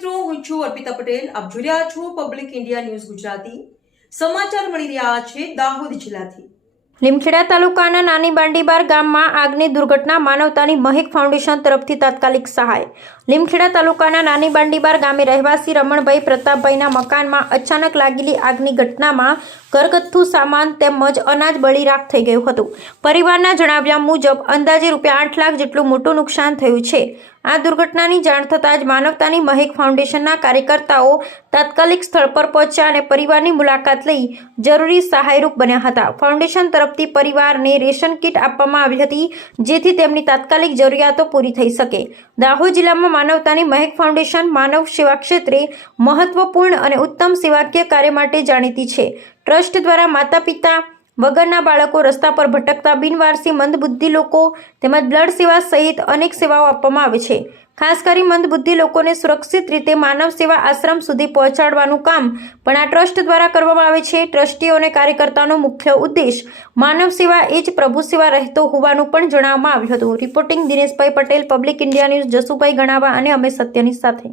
બબીતા પટેલ. આપ જોઈ રહ્યા છો પબ્લિક ઇન્ડિયા ન્યૂઝ ગુજરાતી. સમાચાર મળી રહ્યા છે દાહોદ જિલ્લાથી. લીમખેડા તાલુકાના નાની બાંડીબાર ગામમાં આગની દુર્ઘટના માનવતાની મહેક ફાઉન્ડેશન તરફથી તાત્કાલિક સહાય. લીમખેડા તાલુકાના નાની બાંડીબાર ગામે રહેવાસી રમણભાઈ પ્રતાપભાઈના મકાનમાં અચાનક લાગેલી આગની ઘટનામાં ઘરગથ્થુ સામાન તેમજ અનાજ બળી રાખ થઈ ગયું હતું. પરિવારના જણાવ્યા મુજબ અંદાજે રૂપિયા આઠ લાખ જેટલું મોટું નુકસાન થયું છે. આ દુર્ઘટનાની જાણ થતાં જ માનવતાની મહેક ફાઉન્ડેશનના કાર્યકર્તાઓ તાત્કાલિક સ્થળ પર પહોંચ્યા અને પરિવારની મુલાકાત લઈ જરૂરી સહાયરૂપ બન્યા હતા. ફાઉન્ડેશન તરફથી પરિવારને રેશન કીટ આપવામાં આવી હતી, જેથી તેમની તાત્કાલિક જરૂરિયાતો પૂરી થઈ શકે. દાહોદ જિલ્લામાં માનવતાની મહેક ફાઉન્ડેશન માનવ સેવા ક્ષેત્રે મહત્વપૂર્ણ અને ઉત્તમ સેવાકીય કાર્ય માટે જાણીતી છે. ટ્રસ્ટ દ્વારા માતા પિતા વગરના બાળકો રસ્તા પર ભટકતા બિનવારસી મંદબુદ્ધિ લોકો તેમજ બ્લડ સેવા સહિત અનેક સેવાઓ આપવામાં આવે છે. ખાસ કરી મંદબુદ્ધિ લોકોને સુરક્ષિત રીતે માનવ સેવા આશ્રમ સુધી પહોંચાડવાનું કામ પણ આ ટ્રસ્ટ દ્વારા કરવામાં આવે છે. ટ્રસ્ટીઓ અને કાર્યકર્તાનો મુખ્ય ઉદ્દેશ માનવ સેવા એ જ પ્રભુ સેવા રહેતો હોવાનું પણ જણાવવામાં આવ્યું હતું. Reporting Dineshbhai Patel, public India news, Jasubhai Ganava અને અમે સત્યની સાથે